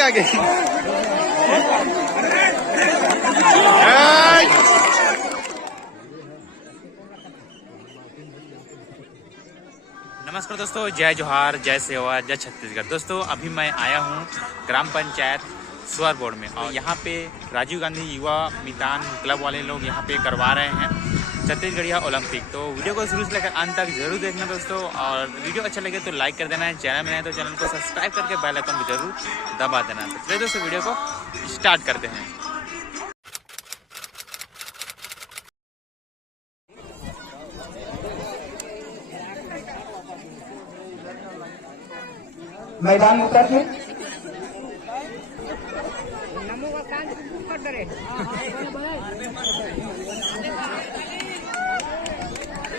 आगे नमस्कार दोस्तों, जय जोहार, जय सेवा, जय छत्तीसगढ़। दोस्तों अभी मैं आया हूँ ग्राम पंचायत सुअर बोर्ड में और यहाँ पे राजीव गांधी युवा मितान क्लब वाले लोग यहाँ पे करवा रहे हैं छत्तीसगढ़िया ओलंपिक। तो वीडियो को शुरू से लेकर अंत तक जरूर देखना दोस्तों, और वीडियो अच्छा लगे तो लाइक कर देना है, चैनल में है तो चैनल को सब्सक्राइब करके बेल आइकन को जरूर दबा देना। तो चलिए दोस्तों वीडियो को स्टार्ट करते हैं। मैदान में उतर के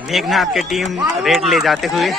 मेघनाथ की टीम रेड ले जाते हुए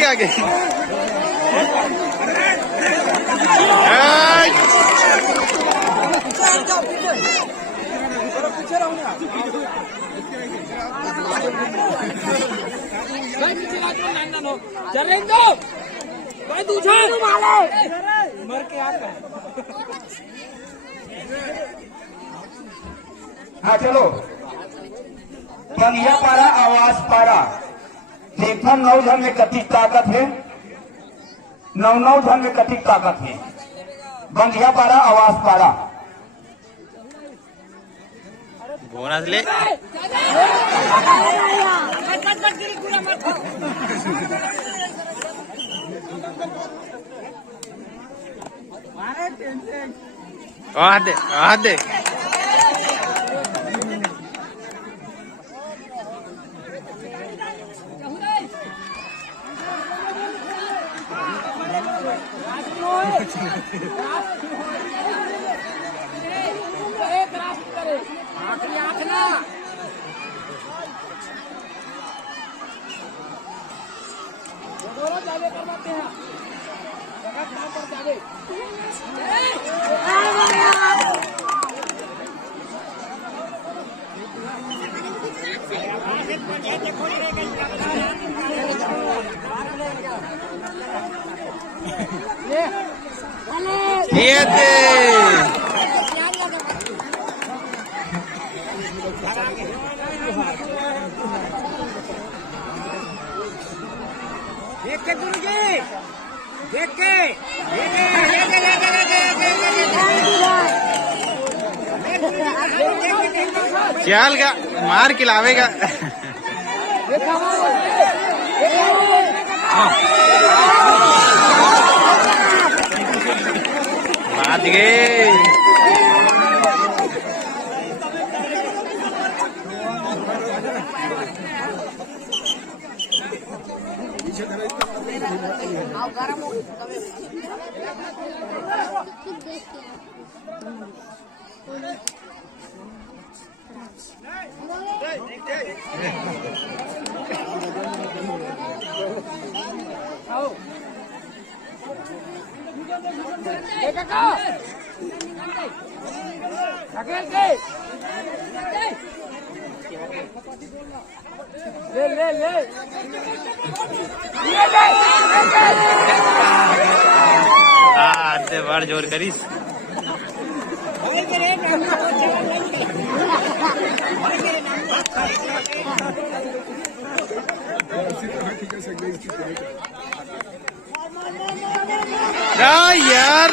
आगे हाँ चलो, बंधिया पारा आवाज पारा देखा 9 धन में कति ताकत है, 9 धन में कति ताकत है। बंधिया पारा आवाज पारा बोनस ले आधे चल का मार के लावेगा। बात गए ले बड़ जोर करीस यार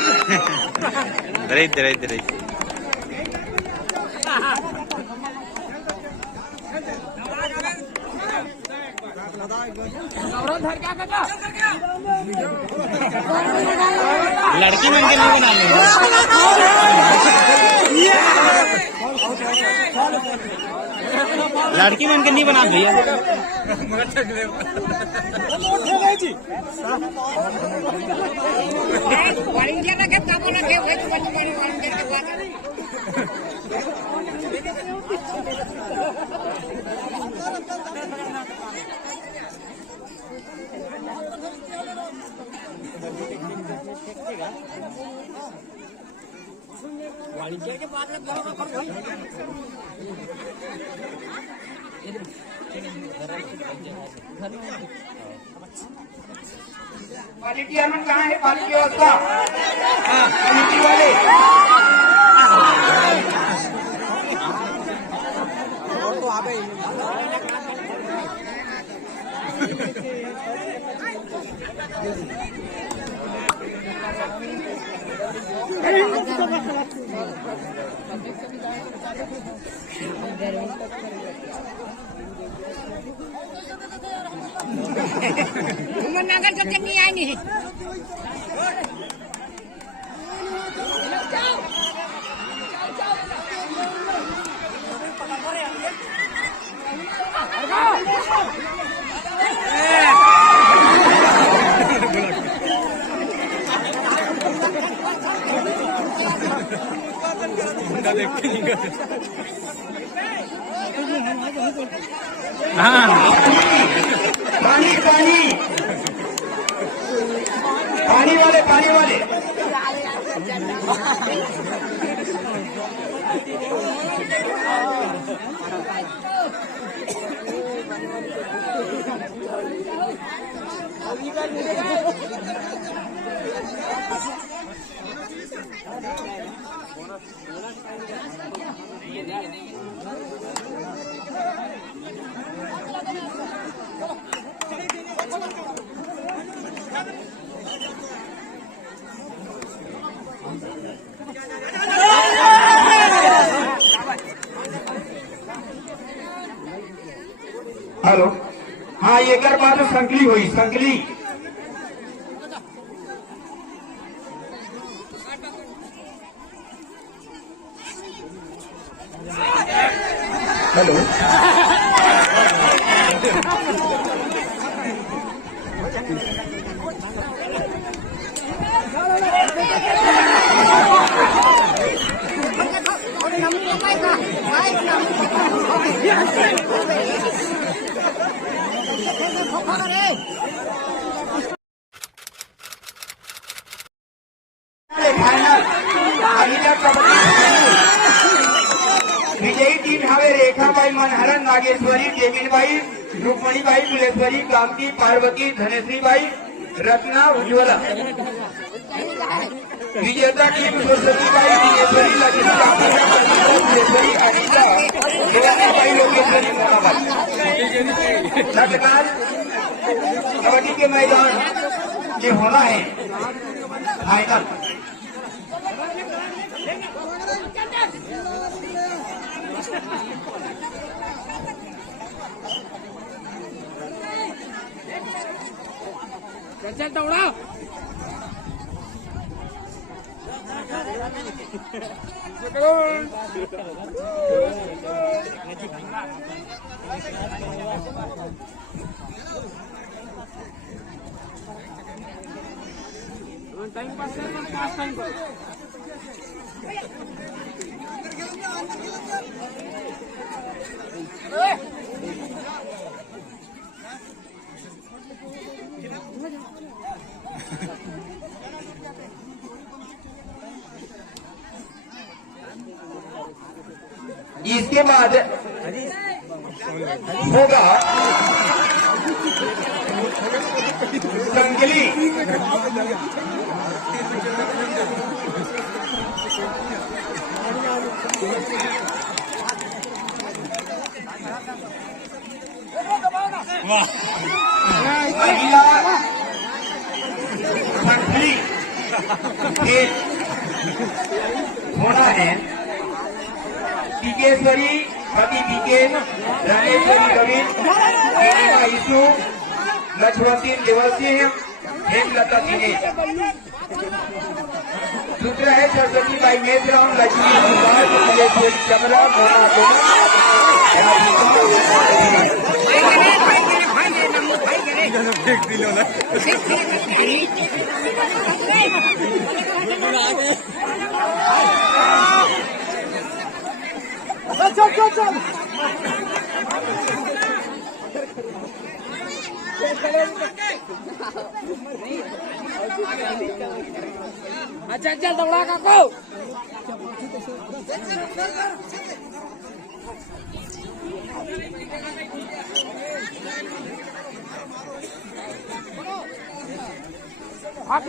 दरे दरे दरे लड़की मन के नहीं बना लड़की मन के नहीं बना भैया क्वालिटी अमन कहाँ है? क्वालिटी व्यवस्था कमेटी वाले नागर चलते नहीं आए नहीं पानी पानी पानी वाले पानी वाले हेलो हाँ ये कर बात संकली हुई संकली हेलो विजयी टीम हवे रेखाबाई मनहरन नागेश्वरी जेमिनबाई रुक्मणीबाई फुलेश्वरी कांति पार्वती धनेश्रीबाई रत्ना उज्ज्वला विजेता टीम सरस्वतीबाई दिनेश्वरी लक्ष्मी फुलेश्वरी अनिता देवानीबाई लोकेश्वरी मोनाबाई तत्काल कबड्डी के मैदान में होना है फाइनल चल दौड़ा टाइम पास टाइम इसके बाद होगा संगली महिला संगली एक होना है टीकेश्वरी पति टीके रामेश्वरी गवीन ईशु लक्ष्मण देवसिंह हेमलता दिनेश। दूसरा है सरस्वती बाई मेघराम लक्ष्मी चमरा अच्छा चल दौड़ा काको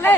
ले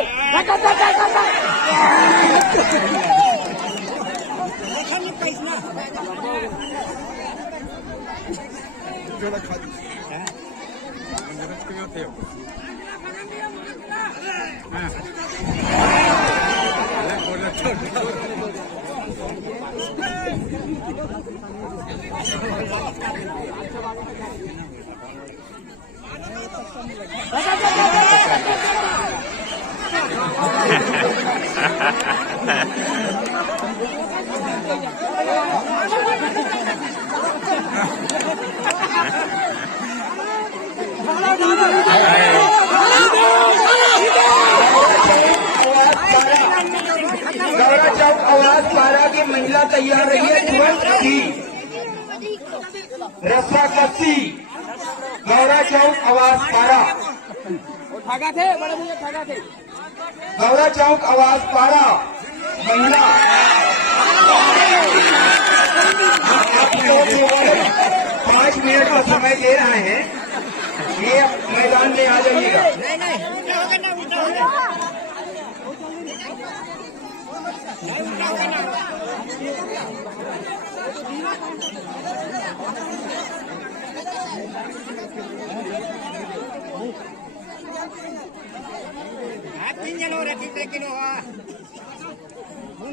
महिला तैयार रही है तुरंत की रस्सा कस्सी गौरा चौक आवाज पारा ठगा थे बड़े भैया ठगा थे गौरा चौक आवाज पारा महिला आप लोग 5 मिनट का समय दे रहे हैं, ये मैदान में आ जाइएगा। तीन जन हो रहे थे किलो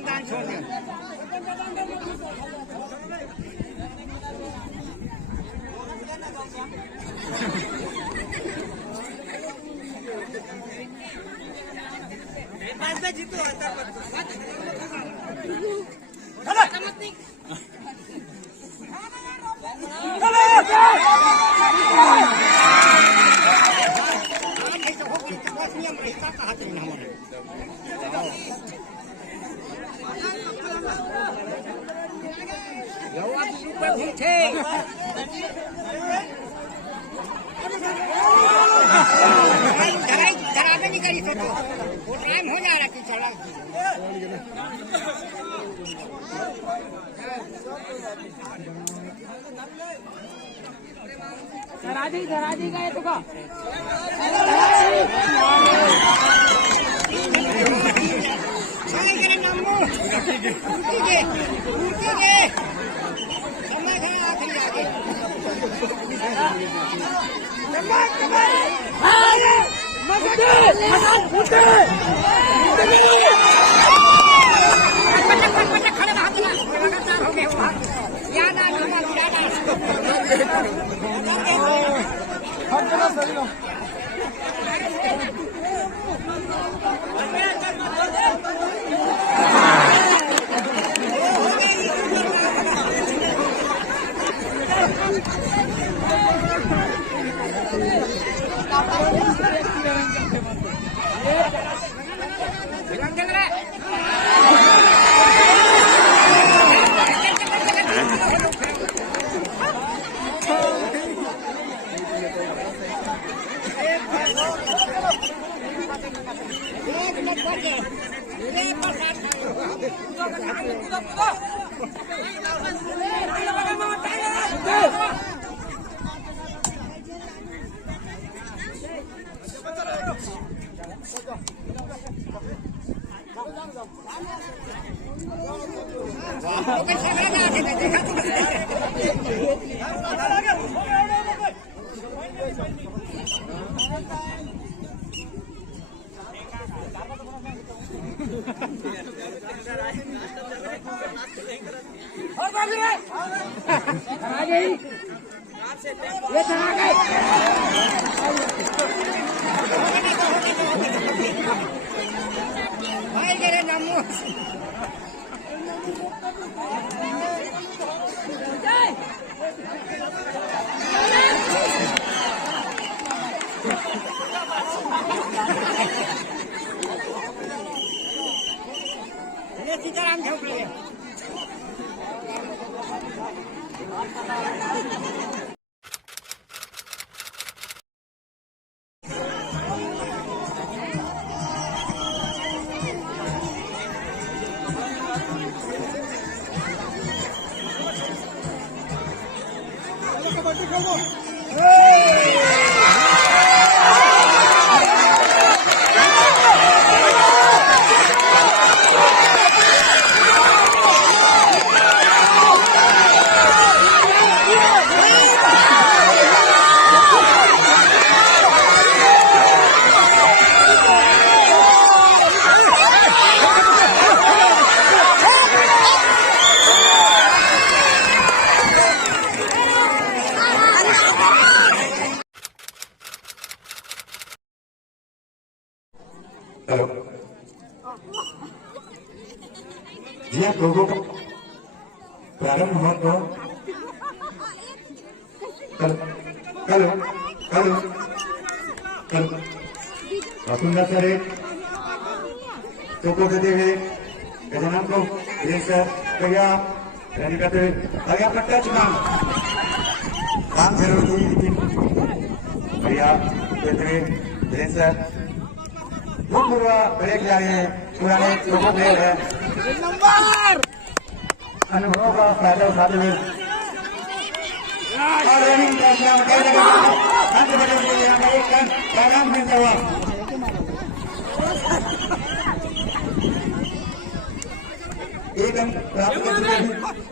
दान छोड़ जीतो धराबे नहीं करी सोचो वो टाइम हो जा रहा थी चला धरा दी गए तो का समय था आखिरी सीताराम झोपले हेलो जी आप लोगों को प्रारंभ हुआ तो हेलो हेलो हेलो वसुंधरा सर तो को देते हुए गजानन को सर भैया रैली करते हुए आगे आपका टच काम जरूर थी भैया देते हुए सर पूरा ब्रेक जा रहे हैं पुराने लोगों में है अनुभव का फायदा उठाते हुए और रनिंग पैगाम मिलता हुआ एकदम प्राप्त कर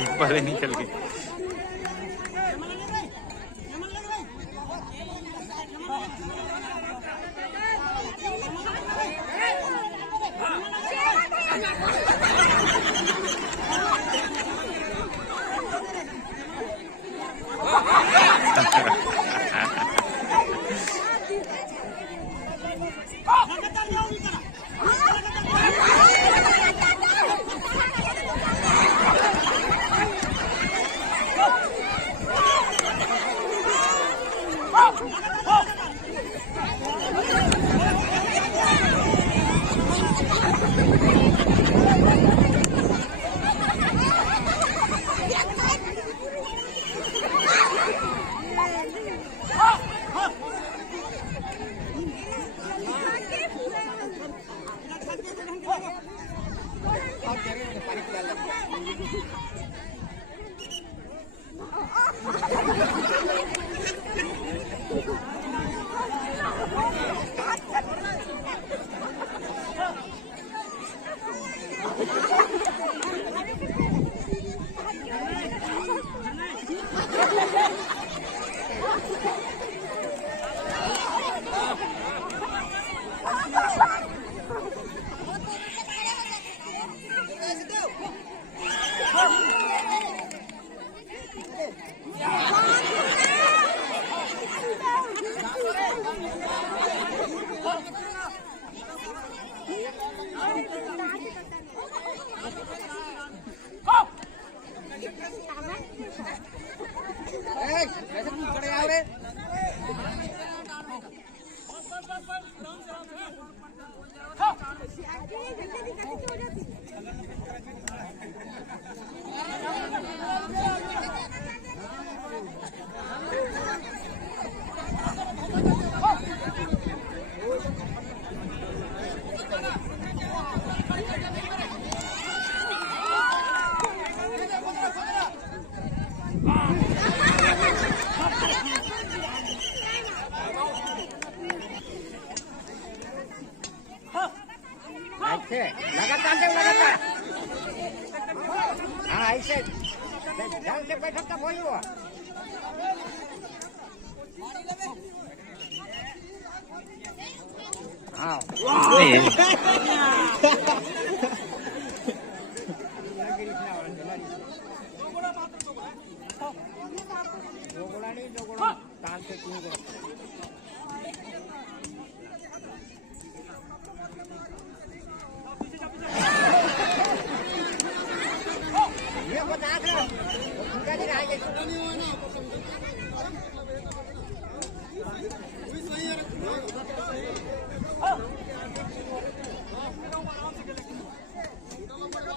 ऊपर निकल गई। लगातार हाँ ऐसे ध्यान से बैठक तक वही हुआ हाँ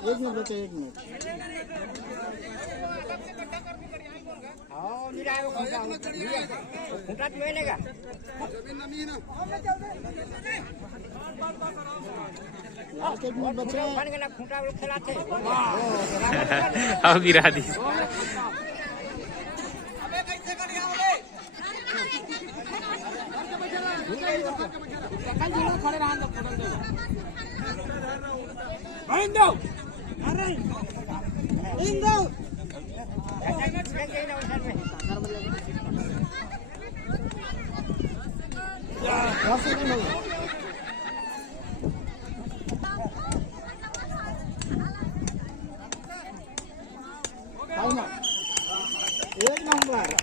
एक मिनट बचा एक मिनट खूंटा मिलेगा एक मिनट बचा खूंटा खिलाते अब गिरा दी खड़े रहा एक नंबर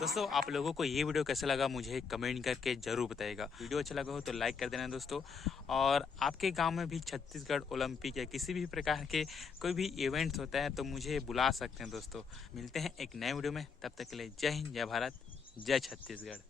दोस्तों आप लोगों को ये वीडियो कैसा लगा मुझे कमेंट करके जरूर बताइएगा। वीडियो अच्छा लगा हो तो लाइक कर देना दोस्तों। और आपके गांव में भी छत्तीसगढ़ ओलंपिक या किसी भी प्रकार के कोई भी इवेंट्स होता है तो मुझे बुला सकते हैं दोस्तों। मिलते हैं एक नए वीडियो में, तब तक के लिए जय हिंद, जय भारत, जय छत्तीसगढ़।